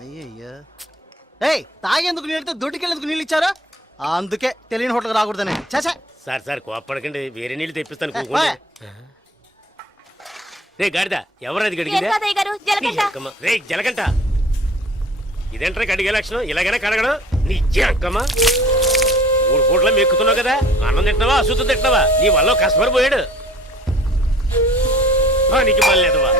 అయ్యయ్యో ఏయ్ తాగేందుకు నీళ్ళతో దొడ్డుకెళ్ళేందుకు నీళ్ళు ఇచ్చారా అందుకే తెలియని హోటల్కి రాకూడదని చాచా సార్ సార్ కోప్పడకండి, వేరే నీళ్ళు తెప్పిస్తాను. రే గాడిద, ఎవరది గడిగిందా? రే జలగంట, ఇదేంట్రా కడిగే లక్షణం? ఇలాగైనా కడగడం నీ అక్కమ్మా. 3 పూట్ల మెక్కుతున్నావు కదా, అన్నం తింటున్నావా అశుద్ధం తింటున్నావా? నీ వల్ల కస్టమర్ పోయాడు. నీకు మళ్ళేదవా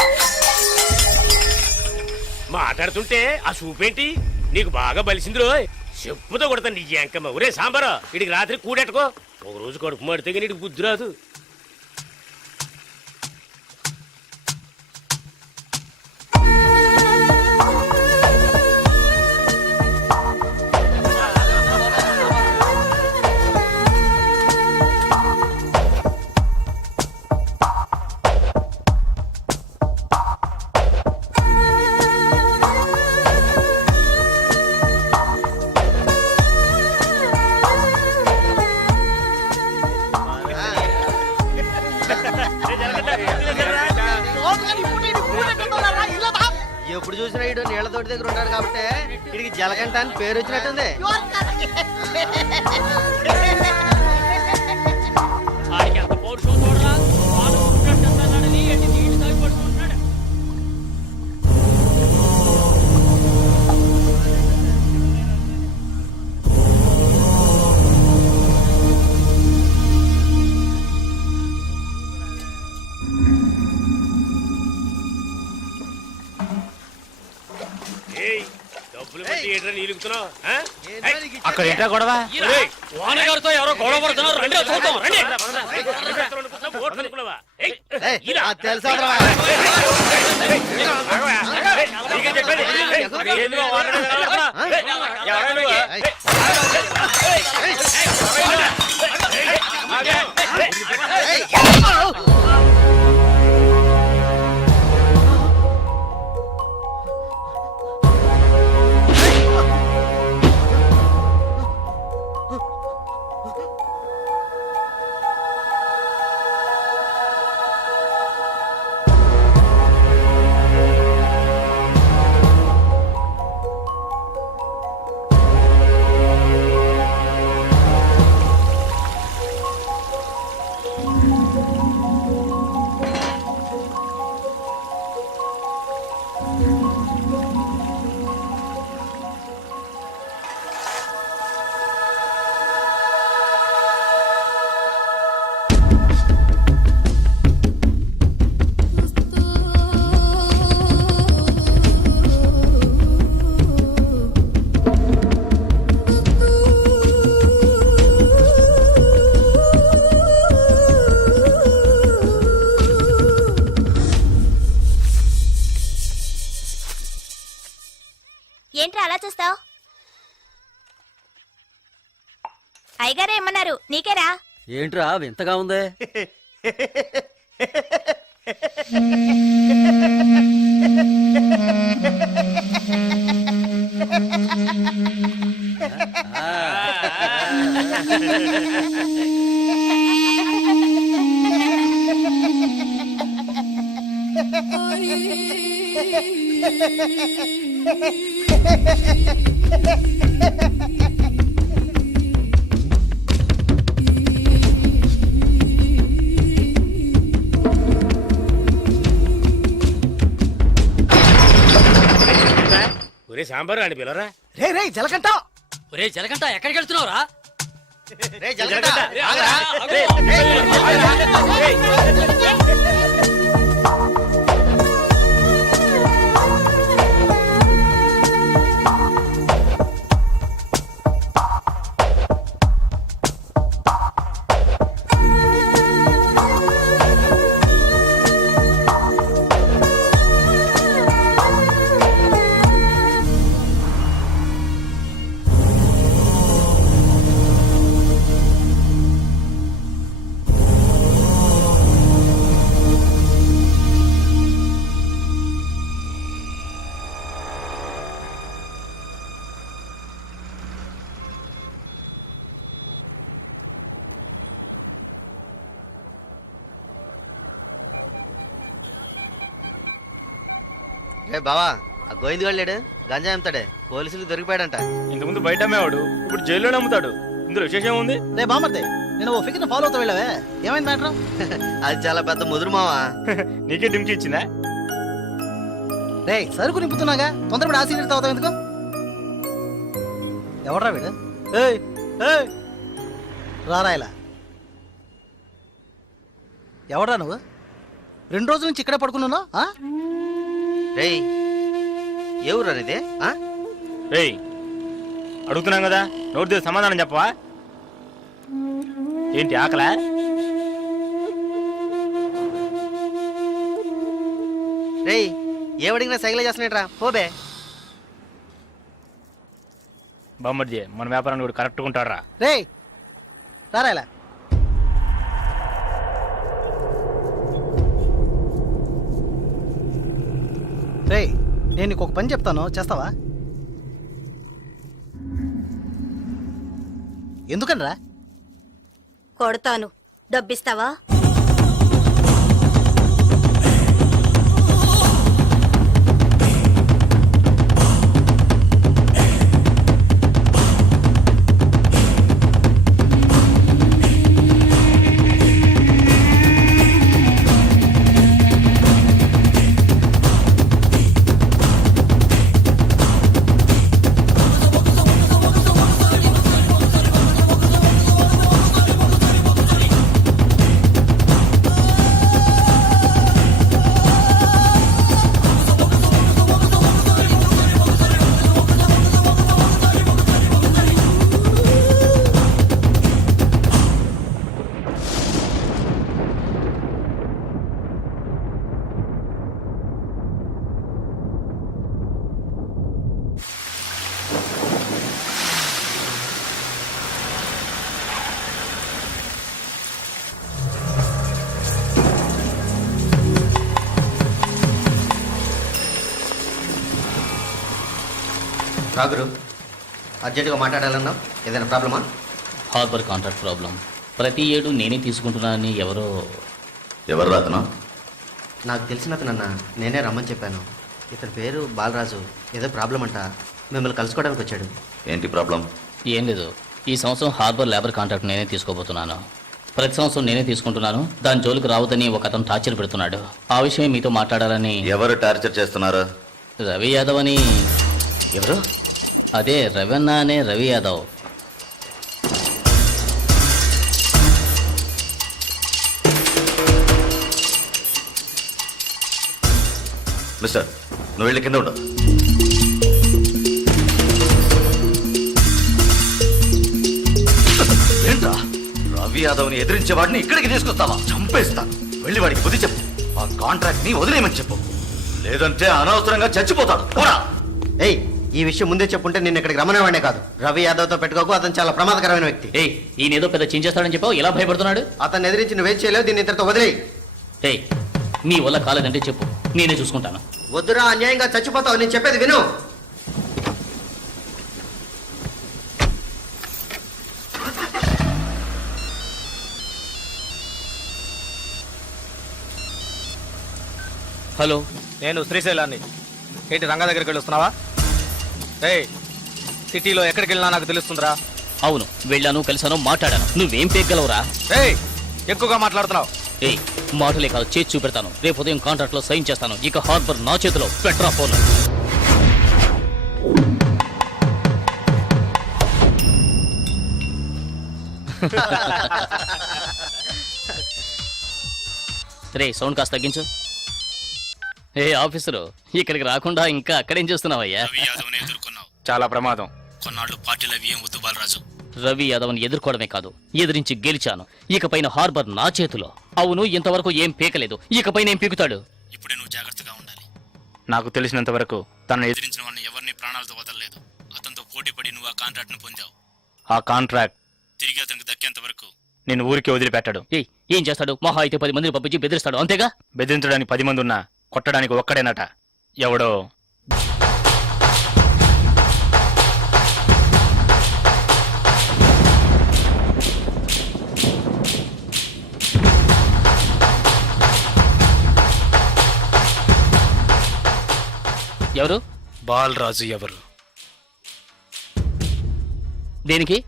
మాట్లాడుతుంటే ఆ సూపేంటి నీకు బాగా బలిసిందిరో. చెప్పుతో కొడతాను నీ అంకమ్మ. ఒరే సాంబారు, వీడికి రాత్రి కూడెట్టుకో. ఒక రోజు కడుపు మాడితే నీకు బుద్ధి రాదు. ఎప్పుడు చూసినా ఇడు నీళ్ల తోటి దగ్గర ఉంటాడు కాబట్టి ఇడికి జలకంట అని పేరు వచ్చినట్టుంది. అక్కడ ఏంటా గొడవ? వానగారితో ఎవరో గొడవ పడుతున్నారు. తెలుసా ఏంట్రా అలా చూస్తావు? అయ్యగారే ఏమన్నారు? నీకేరా? ఏంట్రా వింతగా ఉంది? ఒరే సాంబారు అని పిలరా. రే రే జలకంట, ఒరే జలకంట ఎక్కడికి వెళ్తున్నావురా? రే జలకంట రే బావా ఆ గోవింద్ లేడు గంజా అమ్ముతాడే పోలీసులకు దొరికిపోయాడంట. ఇంతకుముందు బయట అమ్మేవాడు ఇప్పుడు జైల్లోనే అమ్ముతాడు. ఇందులో విశేషం ఉంది. రే బామర్దే, నేను ఓ ఫిగర్ని ఫాలో అవుతా వెళ్ళావే, ఏమైంది మ్యాటర్? అది చాలా పెద్ద ముదురు మావా. నీకే డింకి ఇచ్చిందా? రే సరుకు నింపుతున్నాగా, తొందరపడి ఆ సీనియర్ తాగుతావు ఎందుకు? ఎవడ్రా వీడు? ఏయ్ ఏయ్ రారా ఇలా. ఎవడ్రా నువ్వు? 2 రోజుల నుంచి ఇక్కడే పడుకున్నావు? రేయ్ ఏ ఊరు అనేది? రేయ్ అడుగుతున్నాం కదా, నోటి దగ్గర సమాధానం చెప్పవా? ఏంటి ఆకలా? రేయ్ ఏమడిగినా సైకిల్ చేస్తున్నాడ్రా, పోబే. బామ్మర్జీ మన వ్యాపారాన్ని కూడా కరెక్ట్గా ఉంటాడు రా. రే రారా ఇలా. రే నేను నీకు ఒక పని చెప్తాను, చేస్తావా? ఎందుకనరా? కొడతాను, డబ్బిస్తావా? రాగురు అర్జెంటుగా మాట్లాడాలన్నా, ఏదైనా ప్రాబ్లమా? Harbour contract problem. ప్రతి ఏడు నేనే తీసుకుంటున్నానని ఎవరు రాతనా? నాకు తెలిసిన అతనన్నా, నేనే రమ్మని చెప్పాను. ఇతని పేరు బాలరాజు. ఏదో ప్రాబ్లం అంట, మిమ్మల్ని కలుసుకోవడానికి వచ్చాడు. ఏంటి ప్రాబ్లం? ఏం లేదు, ఈ సంవత్సరం హార్బర్ లేబర్ కాంట్రాక్ట్ నేనే తీసుకోబోతున్నాను. ప్రతి సంవత్సరం నేనే తీసుకుంటున్నాను. దాని జోలికి రావద్దని ఒక అతను టార్చర్ పెడుతున్నాడు. ఆ విషయం మీతో మాట్లాడాలని. ఎవరు టార్చర్ చేస్తున్నారు? రవి యాదవ్ అని. ఎవరు? అదే రవణ అనే రవి యాదవ్. మిస్టర్, నువ్వు వెళ్ళి కింద ఉండవు. ఏంట్రా, రవి యాదవ్ని ఎదిరించే వాడిని ఇక్కడికి తీసుకొస్తావా? చంపేస్తాను. వెళ్ళి వాడికి బుద్ధి చెప్పు. ఆ కాంట్రాక్ట్ ని వదిలేయమని చెప్పు, లేదంటే అనవసరంగా చచ్చిపోతాడు. పోరా. ఏయ్ ఈ విషయం ముందే చెప్పుంటే నేను ఇక్కడికి రమ్మనేవాడే కాదు. రవి యాదవ్తో పెట్టుకోకు, అతను చాలా ప్రమాదకరమైన వ్యక్తి. ఏయ్ ఈయన ఏదో పెద్ద చించేస్తాడని చెప్పావు, ఇలా భయపడుతున్నాడు. అతన్ని ఎదిరించి నువ్వేం చేయలేవు, దీన్ని ఇతరుతో వదిలేయి. ఏయ్ నీ వల్ల కాలేదంటే చెప్పు, నేనే చూసుకుంటాను. వద్దురా, అన్యాయంగా చచ్చిపోతావు. నేను చెప్పేది విను. హలో, నేను శ్రీశైలాన్ని. ఏంటి రంగా దగ్గరికి వెళ్ళొస్తున్నావా? ఏయ్ సిటీలో ఎక్కడికి వెళ్ళినా నాకు తెలుస్తుందిరా. అవును వెళ్ళాను, కలిసాను, మాట్లాడాను. నువ్వేం పేగలవురా? ఏయ్ ఎక్కువగా మాట్లాడుతున్నావు. ఏయ్ మాటలే కాదు, చేసి చూపెడతాను. రేపు ఉదయం కాంట్రాక్ట్ లో సైన్ చేస్తాను. ఇక హార్బర్ నా చేతిలో. Petra phone. రే సౌండ్ కాస్త తగ్గించు. ఏ ఆఫీసరు, ఇక్కడికి రాకుండా ఇంకా అక్కడేం చేస్తున్నావయ్యా? చాలా ప్రమాదం. కొన్నాళ్ళు పార్టీలో ఏం వద్దు బాలరాజు. రవి యాదవ్ని ఎదుర్కోవడమే కాదు, ఎదిరించి గెలిచాను. ఇకపైన హార్బర్ నా చేతిలో. అవును, ఇంతవరకు ఏం పీకలేదు, ఇకపైన ఏం పీకుతాడు? ఇప్పుడే నువ్వు జాగ్రత్తగా ఉండాలి. నాకు తెలిసినంత వరకు తనను ఎదిరించిన వాడిని ఎవరిని ప్రాణాలతో వదలలేదు. అతనితో పోటీ పడి నువ్వు ఆ కాంట్రాక్ట్ ను పొందావు. ఆ కాంట్రాక్ట్ తిరిగి అతనికి దక్కేంత వరకు నేను ఊరికి వదిలిపెట్టాడు. ఏం చేస్తాడు? మహా అయితే 10 మందిని పంపించి బెదిరిస్తాడు, అంతేగా? బెదిరించడానికి 10 మంది ఉన్నా కొట్టడానికి ఒక్కడేనట. ఎవడో. ఎవరు? బాలరాజు ఎవరు? దేనికి?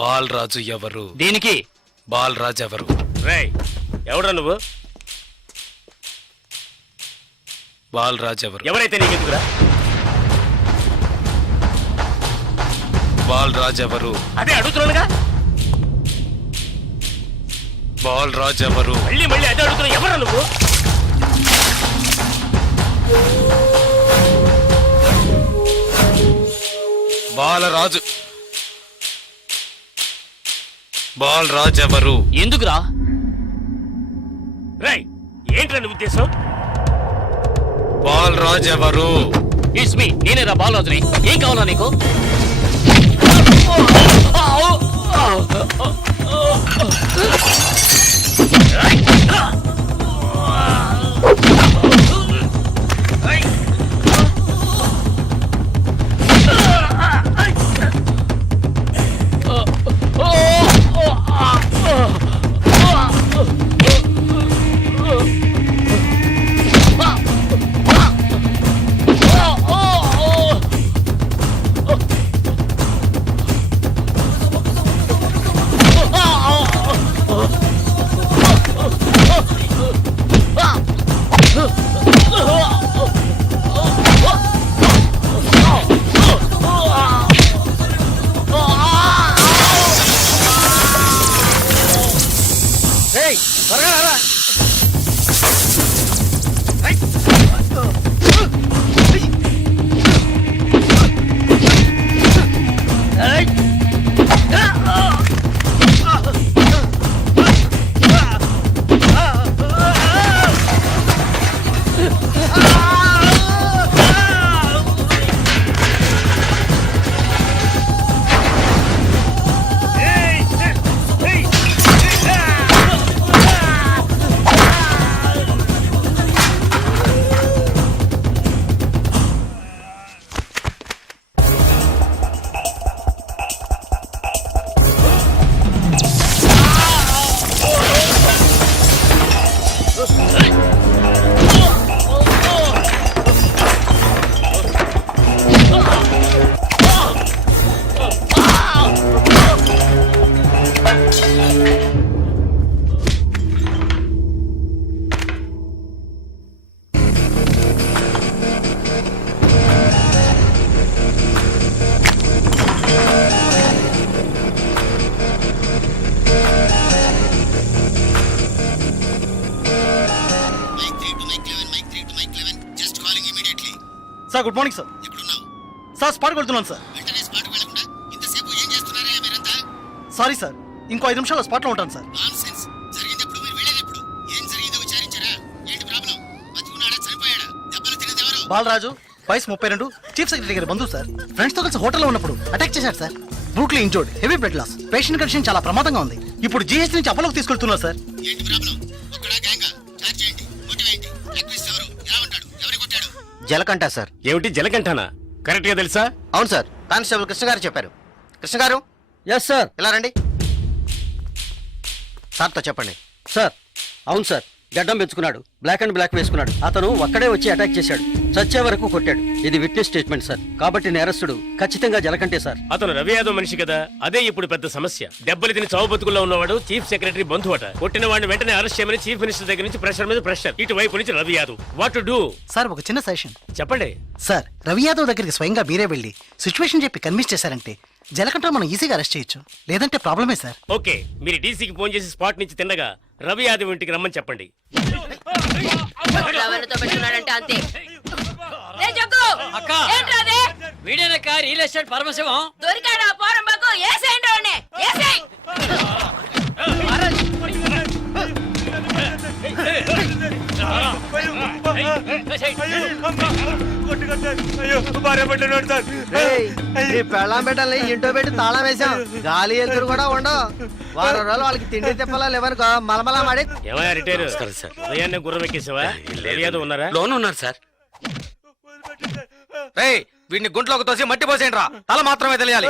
బాలరాజు ఎవరు? దేనికి? బాలరాజు ఎవరు? రేయ్ ఎవడ్రా నువ్వు? బాలరాజు ఎవరు? ఎవరైతే నీకెందుకురా? బాలరాజు ఎవరు? అదే అడుగుతున్నానుగా. బాలరాజు ఎవరు? మళ్ళీ మళ్ళీ అదే అడుగుతున్నా. ఎవరా నువ్వు? బాలరాజు. బాలరాజు ఎవరు? ఎందుకురా? రేయ్ ఏంట్రా నీ ఉద్దేశం? బాలరాజు ఎవరు? ఇట్స్ మీ, నేనేరా బాలరాజుని. ఏం కావాలా నీకు? ఏయ్ త్వరగా రారా. Sir good morning sir. Sir స్పాట్కి వెళ్తున్నాను సార్. సారీ సార్, ఇంకో 5 నిమిషాల్లో స్పాట్లో ఉంటాను సార్. బాలరాజు వయసు 32, చీఫ్ సెక్రటరీ గారి బంధువు సార్. ఫ్రెండ్స్ తో కలిసి హోటల్లో ఉన్నప్పుడు అటాక్ చేశారు sir. Brutally injured, heavy blood loss. Patient condition చాలా ప్రమాదంగా ఉంది. ఇప్పుడు జీహెచ్ నుంచి అపోలోకి తీసుకెళ్తున్నారు సార్. జలకంట సార్. ఏమిటి జలకంఠనా? కరెక్ట్ గా తెలుసా? అవును సార్, కానిస్టేబుల్ కృష్ణ గారు చెప్పారు. కృష్ణ గారు ఎస్ సార్. ఇలా రండి. సార్తో చెప్పండి. సార్ అవును సార్, గడ్డం పెంచుకున్నాడు, బ్లాక్ అండ్ బ్లాక్ వేసుకున్నాడు. అతను ఒక్కడే వచ్చి అటాక్ చేశాడు, చచ్చే వరకు కొట్టాడు. ఇది విట్నెస్ స్టేట్మెంట్ సార్, కాబట్టి నేరస్తుడు ఖచ్చితంగా జలకంటే సార్. అతను రవి యాదవ్ మనిషి కదా, అదే ఇప్పుడు పెద్ద సమస్య. దెబ్బలు తిని చావు బతుకుల్లో ఉన్నవాడు చీఫ్ సెక్రటరీ బంధువు అట. కొట్టిన వాడిని వెంటనే అరెస్ట్ చేయమని చీఫ్ మినిస్టర్ దగ్గర నుంచి ప్రెషర్ మీద ప్రెషర్. ఇటువైపు నుంచి Ravi Yadav. What to do? Sir ఒక చిన్న సజెషన్ చెప్పండి. సార్, రవి యాదవ్ దగ్గరికి స్వయంగా మీరే వెళ్ళి సిచ్యువేషన్ చెప్పి కన్విన్స్ చేశారంటే జలకంట మనం ఈజీగా అరెస్ట్ చేయొచ్చు. లేదంటే ప్రాబ్లమే సార్. ఓకే, మీరు డీసీకి ఫోన్ చేసి స్పాట్ నుంచి తిన్నగా రవి యాదవ్ ఇంటికి రమ్మని చెప్పండి. అంతే. వీడేనక్క రియల్ ఎస్టేట్ పరమశివం. దొరికాడా పోరంబాకు? ఏసేయండి వాడిని, ఏసేయ్. పెళ్ళాం పెట్టాలి, ఇంటో పెట్టి తాళం వేసాం. గాలి ఎదురు కూడా ఉండవు. వారం రోజులు వాళ్ళకి తిండి తిప్పలా లేవనుకో మలమలా మాడి. ఏమయ్యా రిటైర్ సార్, ఉదయాన్నే గుర్రం ఎక్కేసావా? రవి యాదవ్ ఉన్నారా? లోన్ ఉన్నారు సార్. రేయ్ వీడిని గుంట్లోకి తోసి మట్టి పోసేయండి రా, తల మాత్రమే తెలియాలి.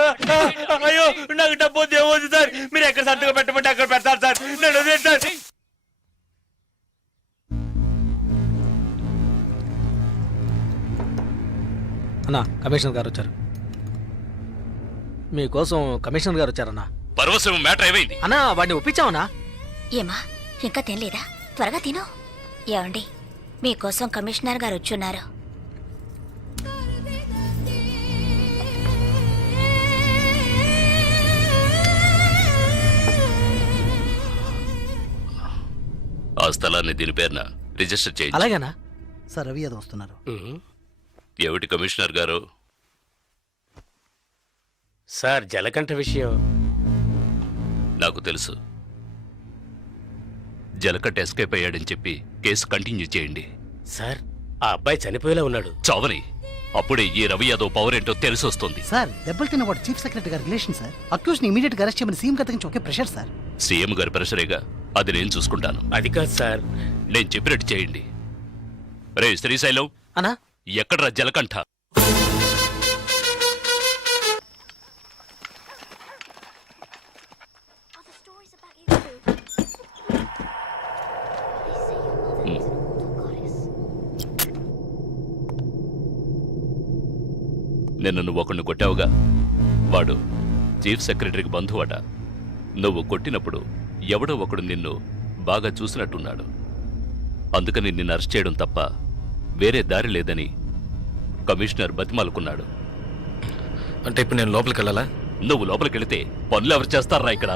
అయ్యో నాకు డబ్బు దేవోదు సార్, మీరు ఎక్కడ సంతకం పెట్టమంటే అక్కడ పెడతారు సార్. నేను వదిలేను సార్. అన్నా కమిషనర్ గారు వచ్చారు. మీకోసం కమిషనర్ గారు వచ్చారన్నా. పర్వసం మ్యాటర్ ఏమైంది? అన్నా వాడిని ఒప్పించావనా? ఏమా ఇంకా తినలేదా? త్వరగా తిను. ఏమండి, మీకోసం కమిషనర్ గారు వచ్చున్నారు. ఆ స్థలాన్ని దీని పేరున రిజిస్టర్ చేయండి. అలాగేనా? సార్ రవి యాదవ్ వస్తున్నారు. ఏమిటి కమిషనర్ గారు? సార్ జలకంఠ విషయం నాకు తెలుసు. జలకట్ ఎస్కేప్ అయ్యాడని చెప్పి కేసు కంటిన్యూ చేయండి. సార్ ఆ అబ్బాయి చనిపోయేలా ఉన్నాడు. చావని అప్పుడే ఈ రవి యాదవ్ పవర్ ఏంటో తెలిసి వస్తుంది. సార్ దెబ్బలు తిన్నవాడు చీఫ్ సెక్రటరీ గారి రిలేషన్ సార్. అక్యూజ్ ని ఇమీడియట్ గా అరెస్ట్ చేయమని సీఎం గారి నుంచి ఒకే ప్రెషర్ సార్. సీఎం గారి ప్రెషరేగా, అది నేను చూసుకుంటాను. అది కాదు సార్. నేను చెప్పినట్టు చేయండి. రే శ్రీశైలం, అన్నా ఎక్కడ్రా జలకంఠ? నిన్ను నువ్వు ఒకడిని కొట్టావుగా, వాడు చీఫ్ సెక్రటరీకి బంధువట. నువ్వు కొట్టినప్పుడు ఎవడో ఒకడు నిన్ను బాగా చూసినట్టున్నాడు. అందుకని నిన్ను అరెస్ట్ చేయడం తప్ప వేరే దారి లేదని కమిషనర్ బతిమాలుకున్నాడు. అంటే ఇప్పుడు నేను లోపలికి వెళ్ళాలా? నువ్వు లోపలికి వెళితే పనులు ఎవరు చేస్తారా ఇక్కడ?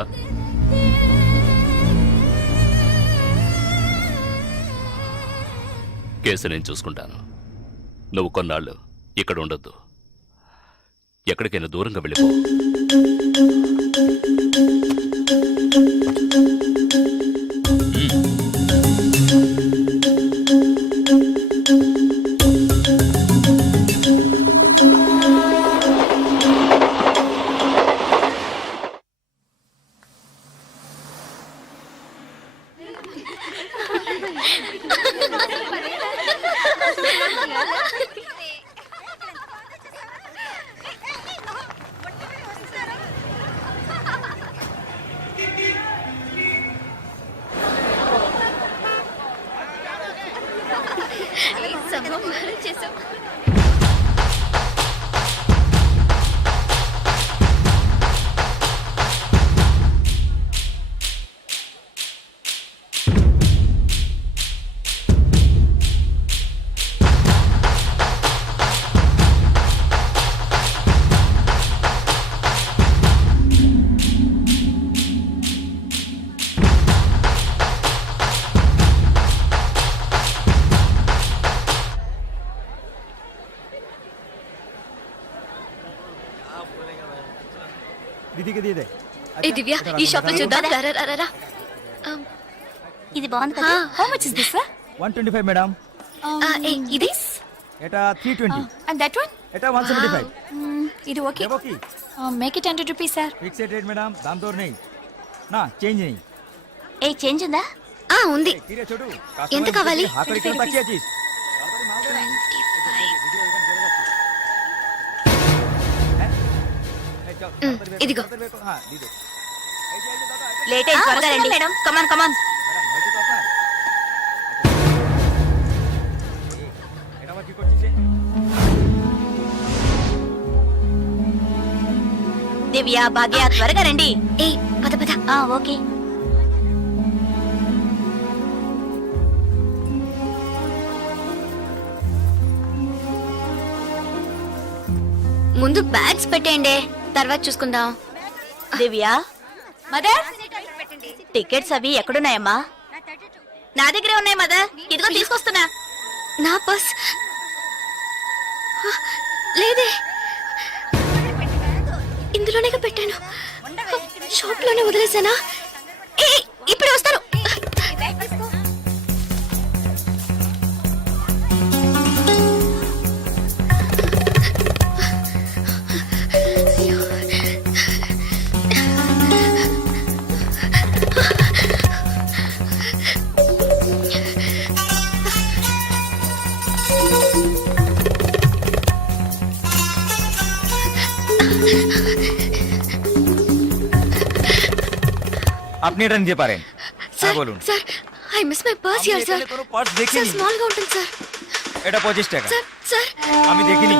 కేసు నేను చూసుకుంటాను. నువ్వు కొన్నాళ్ళు ఇక్కడ ఉండొద్దు. ఎక్కడికైనా దూరంగా వెళ్ళిపో. ఏ దివ్య, ఈ షాప్ లో చూద్దాం. ఇది బాగుంది కదా. How much is this sir? 125 madam. ఇది ఎటా 320. అండ్ దట్ వన్ ఎటా 175. ఇది okay. Okay. Make it 100 rupees sir. Fixed rate madam, దామ్ దోర్ नहीं నా చేంజ్ नहीं. ఏ చేంజ్ ఉందా? ఉంది. తీరే చూడు. ఎంత కావాలి? హాకర్ ఇక్కడ తక్కువ చీజ్. ఇదిగో. हां दीदो. లేట్ అయ్యి త్వరగా రండి మేడం. కమాన్ కమాన్. దివ్య, భాగ్య త్వరగా రండి. ఏ పద పద. ఓకే. ముందు బ్యాగ్స్ పెట్టేయండి, తర్వాత చూసుకుందాం. దివ్య, మదర్ టికెట్స్ అవి ఎక్కడున్నాయమ్మా? నా దగ్గరే ఉన్నాయి మదర్. ఇదిగో తీసుకొస్తున్నా. నా పర్స్ లేదే. ఇందులోనే పెట్టాను. షాప్ లోనే వదిలేసానా? ఇప్పుడు వస్తాను. आप नहीं रन दे पा रहे हैं. సార్ बोलूं. Sir, I miss my purse here sir. Purse देखी సార్ नहीं. స్మాల్ గా ఉంటుంది సార్. এটা 25 টাকা. సార్ సార్ আমি দেখিনি.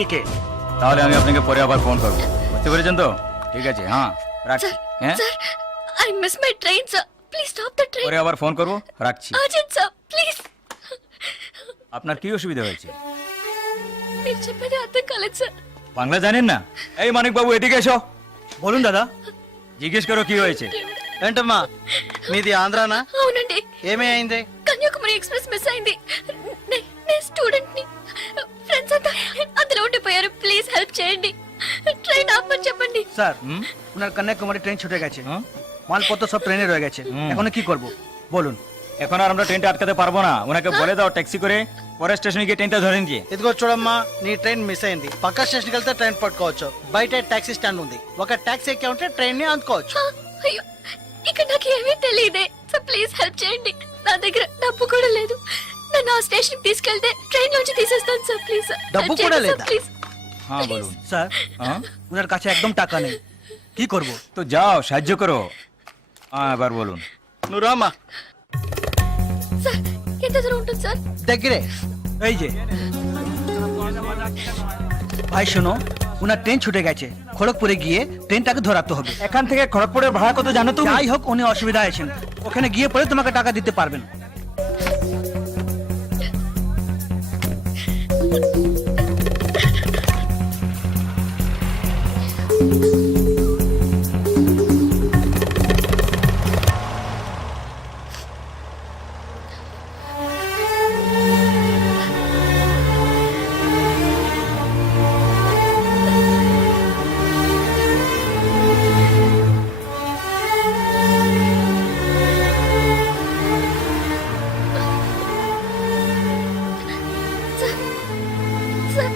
দিকে। তাহলে আমি আপনাকে পরে আবার ফোন করবো, বুঝতে পেরেছেন তো? ঠিক আছে, হ্যাঁ রাখছি। হ্যাঁ, sir I miss my train sir, please stop the train. পরে আবার ফোন করবো, রাখছি। Urgent sir please. আপনার কি অসুবিধা হয়েছে? మీరు చెప్పేది అర్థం కాలేదు సార్. বাংলা জানেন না? এই মানিক বাবু এদিকে এসো, బోలున్ దాదా জিজ্ঞেস করো কি হয়েছে। ఏంటమ్మా మీది ఆంధ్రానా? అవునండి, ఏమీ అయింది? కన్యాకుమారి ఎక్స్ప్రెస్ మిస్ అయింది. నేను స్టూడెంట్ ని, ఫ్రెండ్స్ అంతా అందులో ఉండిపోయారు. ప్లీజ్ హెల్ప్ చేయండి, ট্রেন ఆపమని చెప్పండి. স্যার ওনার কন্যাকুমারী ট্রেন ছুটে গেছে, হ্যাঁ? মালপত্র সব ট্রেনে রয়ে গেছে। এখন কি করব বলুন? এখন আর আমরা ট্রেনটা আটকাতে পারবো না, ওনাকে বলে দাও ট্যাক্সি করে পরের స్టేషన్ গিয়ে ট্রেনটা ধরে নিয়ে। ఇదిగో చూడమ్మా, నీ ట్రైన్ మిస్ అయింది. పక్క స్టేషన్కి వెళ్తే ట్రైన్ పట్టుకోవచ్చు, బయట టాక్సీ స్టాండ్ ఉంది. ఒక టాక్సీ ఎక్కి ఉంటే ట్రైన్ ని అందుకోవచ్చు. అయ్యో, ఇక్కడ నాకు ఏమీ తెలియదే. సో ప్లీజ్ హెల్ప్ చేయండి, నా దగ్గర డబ్బు కూడా లేదు. నన్ను ఆ స్టేషన్ తీసుకెళ్తే ట్రైన్ నుంచి తీసేస్తాను సార్. ప్లీజ్ సార్, డబ్బు కూడా లేదా? ప్లీజ్. হ্যাঁ বলুন। স্যার হ্যাঁ, ওনার কাছে একদম টাকা নেই, কি করব? তো যাও সাহায্য করো। হ্যাঁ এবার বলুন। నువ్వు రామ్మా, సార్ ఎంత దూరం ఉంటుంది సార్? దగ్గరే। এই যে ভাই শোনো, ওনার ট্রেন ছুটে গেছে, খড়গপুরে গিয়ে ট্রেনটাকে ধরাতে হবে। এখান থেকে খড়গপুরের ভাড়া কত জানো তুমি? যাই হোক, উনি অসুবিধা আছেন, ওখানে গিয়ে পরে তোমাকে টাকা দিতে পারবেন। సార్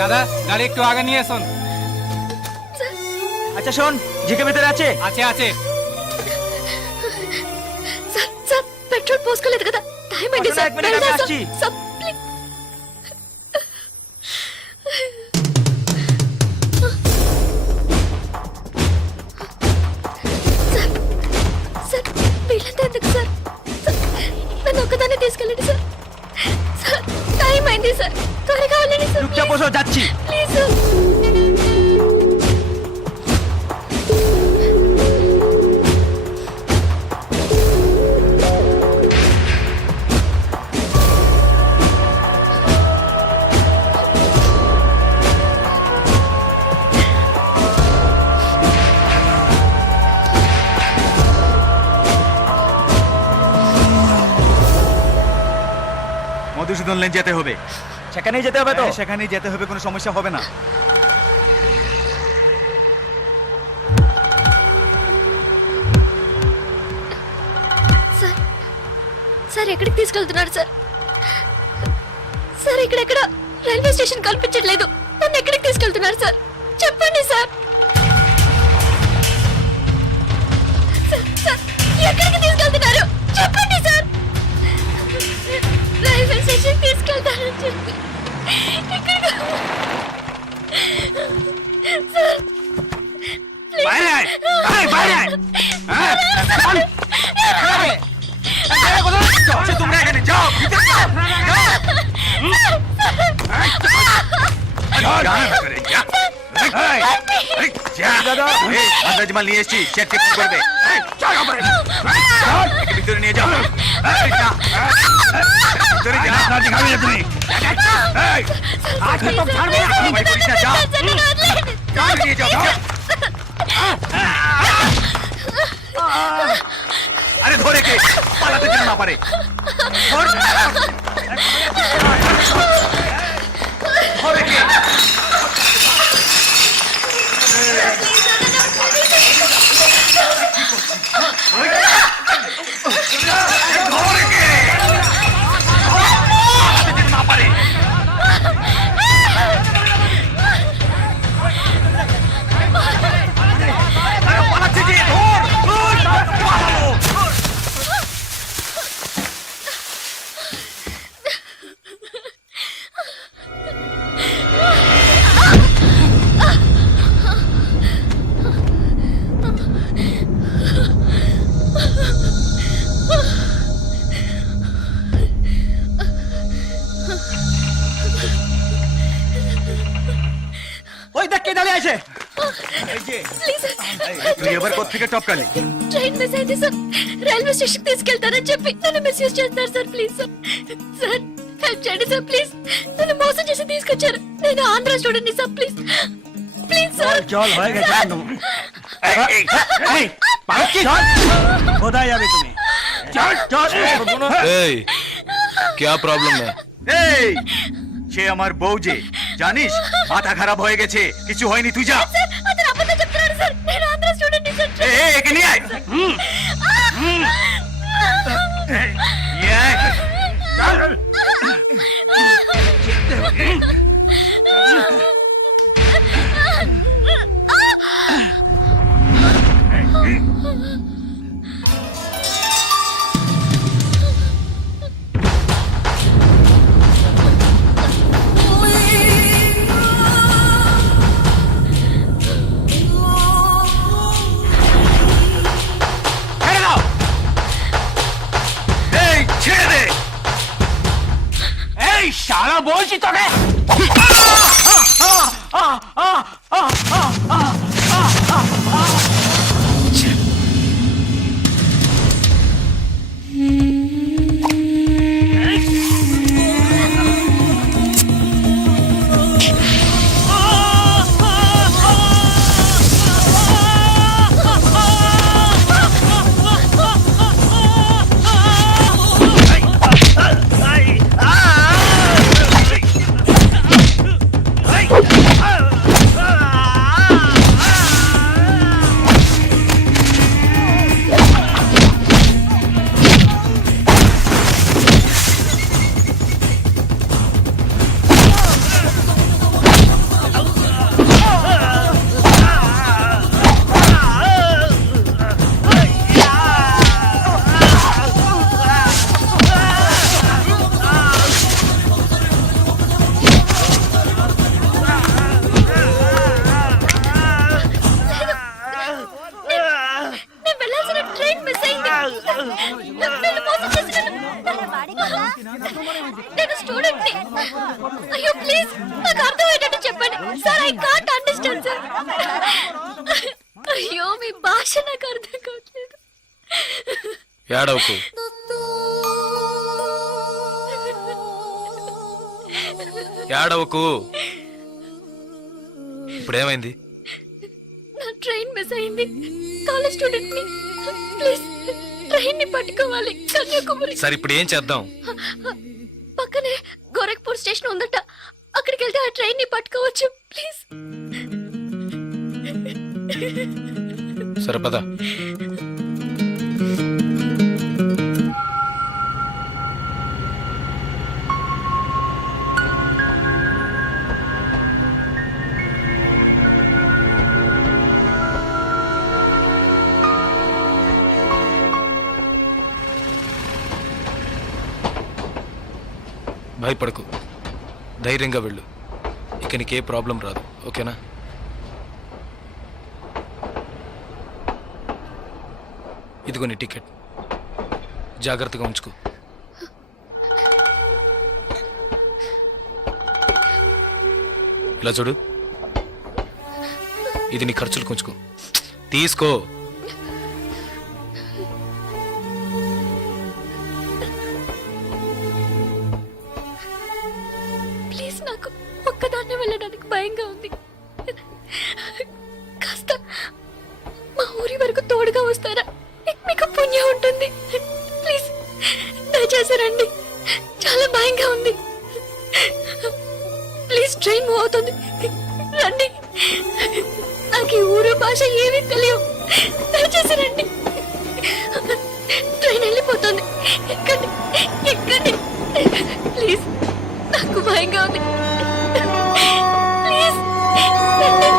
দাদা গাড়ি একটু আগে নিয়ে আসুন। আচ্ছা শোন, জিকে ভেতরে আছে? আছে আছে। సార్ సార్ పెట్రోల్ పోసుకోలేదు కదా, టైం అయింది పక్కన సార్. এক মিনিট, আমি వెళ్దాం సార్. আসছি। Sir, please. సార్, సార్ వీళ్ళంతా ఎందుకు సార్? సార్, నన్ను ఒక్కదాన్ని తీసుకెళ్ళండి సార్. సార్ టైం అయింది సార్, త్వరగా వెళ్ళండి సార్. চুপচাপ বসো, যাচ্ছি। Please sir. মধুসূদন লেন যেতে হবে। সেখানেই যেতে হবে তো? সেখানেই যেতে হবে, কোনো সমস্যা হবে না। సార్ సార్ ఎక్కడికి తీసుకెళ్తున్నారు సార్? సార్ ఇక్కడెక్కడ రైల్వే స్టేషన్ కనిపించట్లేదు, నన్ను ఎక్కడికి తీసుకెళ్తున్నారు సార్? చెప్పండి సార్. సార్, సార్, ఎక్కడికి తీసుకెళ్తున్నారు చెప్పండి సార్. రైల్వే స్టేషన్ తీసుకెళ్తానని చెప్పి ఎక్కడికి సార్ তোমরা এখানে যাও, মাল নিয়ে এসছি, চেক চেক করবে। ভিতরে নিয়ে যাও, ভিতরে যাও। তুমি নিয়ে যাও। আরে ধরে কে পালাতে যেন না পারে। ধরে কে? না পারে। পালাচ্ছে যে, ধর পালালো। তুই এবার কোত্থেকে টপকালি? ట్రైన్ మిస్ అయింది సార్. రైల్వే స్టేషన్ తీసుకెళ్తారని చెప్పి నన్ను మిస్యూజ్ చేస్తున్నారు sir. Please sir, sir help చేయండి సార్ ప్లీజ్. నన్ను మోసం చేసి తీసుకొచ్చారు. నేను Andhra student sir. Please please sir. চল হয়ে গেছে একদম। কোথায় যাবে তুমি? চল চল। এই क्या प्रॉब्लम है? এই সে আমার বউ যে, জানিস মাথা খারাপ হয়ে গেছে, কিছু হয়নি, তুই যা। సార్ అతను అబద్ధం చెప్తున్నాడు సార్. నేను ఆంధ్ర స్టూడెంట్ సార్. একে নিয়ে আয়। নিয়ে আয়। চল। ছেড়ে দাও। এই ছেড়ে দে। এই শালা বলছি তোকে। నేను వెళ్ళాల్సిన ట్రైన్ మిస్ అయింది. నన్ను మోసం చేసి నేను స్టూడెంట్ ని. అయ్యో ప్లీజ్ నాకు అర్థమయ్యేటట్టు చెప్పండి sir. I can't understand sir. అయ్యో మీ భాష నాకు అర్థం కావట్లేదు. ఏడవకు. ఏడవకు. ఇప్పుడేమైంది? నా ట్రైన్ మిస్ అయింది. కాలేజ్ స్టూడెంట్ ని. ప్లీజ్ ట్రైన్ ని పట్టుకోవాలి కన్యాకుమారి. సరే ఇప్పుడు ఏం చేద్దాం? పక్కనే గోరఖ్పూర్ స్టేషన్ ఉందట. అక్కడికి వెళ్తే ఆ ట్రైన్ ని పట్టుకోవచ్చు. ప్లీజ్. సరే పద. భయపడకు, ధైర్యంగా వెళ్ళు. ఇక నీకే ప్రాబ్లం రాదు, ఓకేనా? ఇదిగో నీ టికెట్, జాగ్రత్తగా ఉంచుకో. ఇలా చూడు, ఇది నీ ఖర్చులు కొంచుకో, తీసుకో. ప్లీజ్ నాకు ఒక్కదాన్నే వెళ్ళడానికి భయంగా ఉంది. కాస్త మా ఊరి వరకు తోడుగా వస్తారా? మీకు పుణ్యం ఉంటుంది. ప్లీజ్ దయచేసి రండి. చాలా భయంగా ఉంది. ప్లీజ్ ట్రైన్ మూవ్ అవుతుంది, రండి. నాకు ఈ ఊరు భాష ఏమీ తెలియవు. దయచేసి రండి. ట్రైన్ వెళ్ళిపోతుంది. ఎక్కండి ఎక్కండి ప్లీజ్. నాకు భయంగా ఉంది. ప్లీజ్ రండి.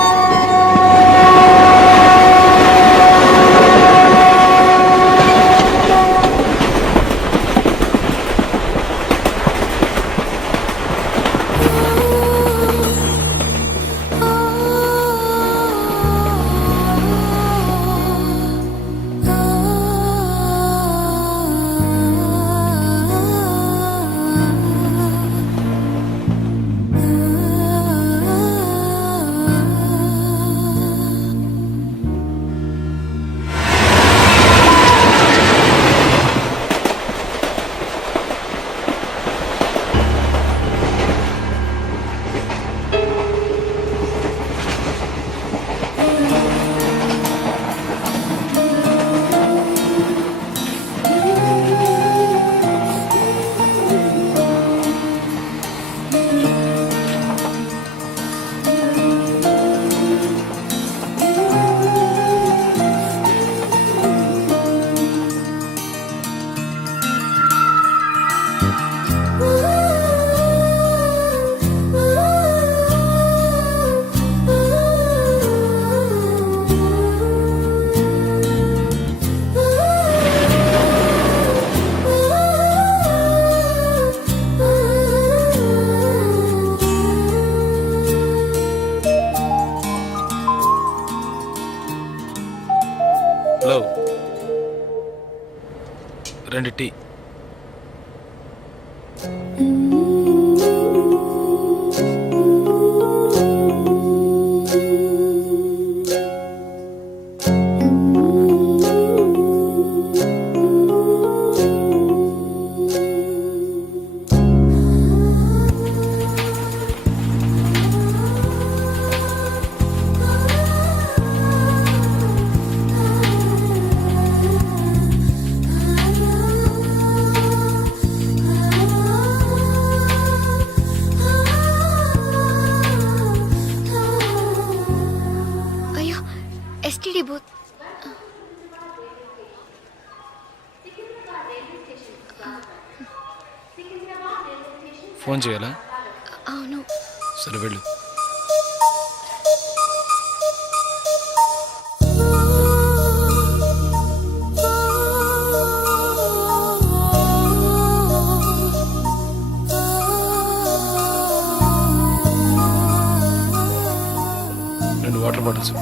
Hello, 2 tea. అయ్యో ఎస్టీడీ బూత్. ఫోన్ చేయాలా? అవును. సరే వెళ్ళు. రెండు వాటర్ బాటిల్స్.